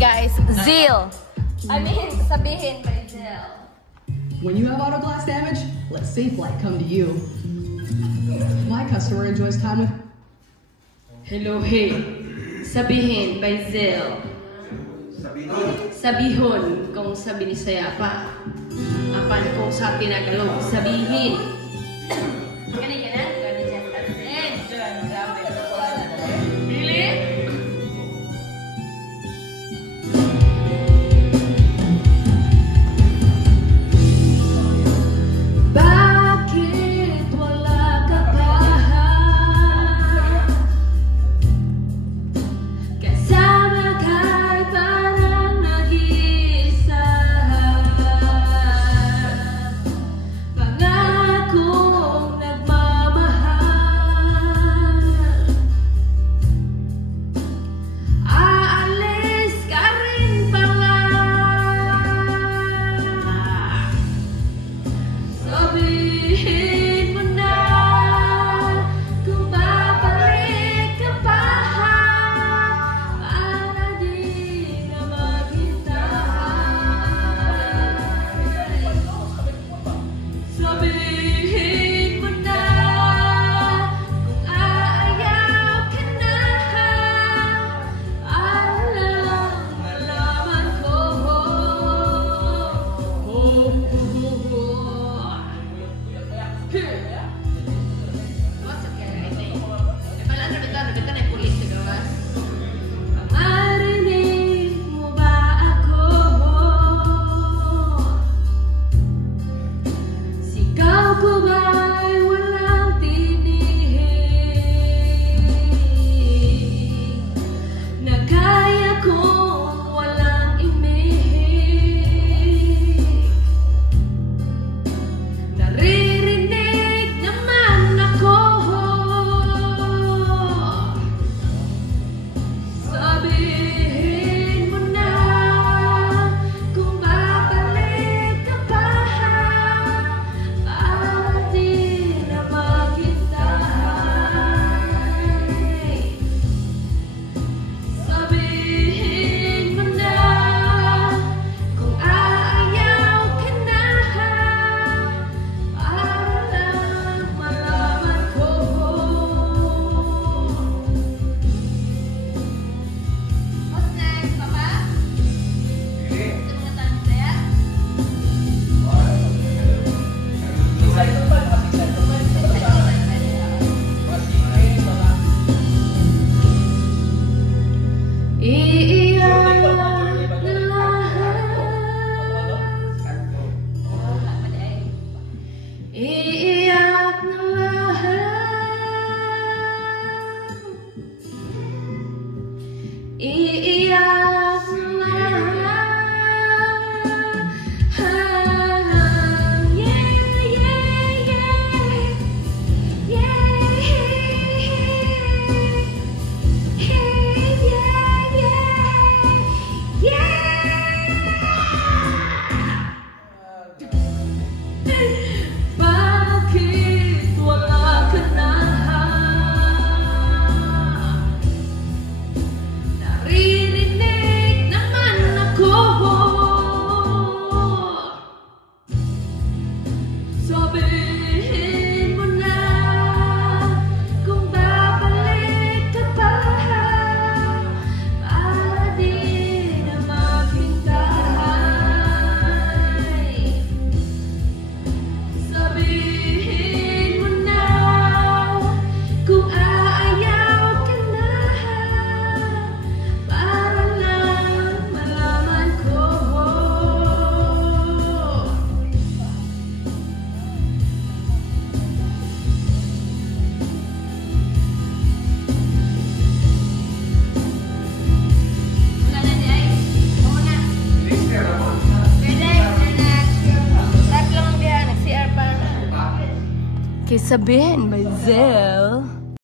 Guys, Zeal. Sabihin by Zeal. When you have auto glass damage, let Safelite come to you. My customer enjoys time with... Hello, hey. Sabihin by Zeal. Sabihon kung sabi ni saya pa. Apan kung sa tinagalog, sabihin. Ganun ka na? Ganun just as in. Grabe. Really? Bakit wala ka pa? Kasama ka'y parang nag-iisa. Pangakong nagmamahal. Aalis ka rin pala. Sabihin mo na kung babalik ka pa para di na maghintay. Sabihin mo na kung aayaw ka na alam malaman ko. Marinig mo ba ako? Sigaw ko ba'y walang tinig? Na kaya kong walang imig? Naririnig naman ako. Sabihin mo na kung babalik ka pa para di na maghintay. Sabihin mo na kung aayaw ka na para lang malaman ko. What's next, Papa? Gusto mo na tayo masaya? Iiyak na lahat. Iiyak na lahat. Iiyak na lahat. Yeah, yeah, yeah. Bakit wala ka na? Naririnig naman ako. Sabihin mo na kung babalik ka pa para di na maghintay. Sabihin mo na kung aayaw ka na para lang malaman ko. Wala na, Jay. Oo na. Pwede, next. Type lang ang biya. Nag-CR pa. Kisabihin by Zeal.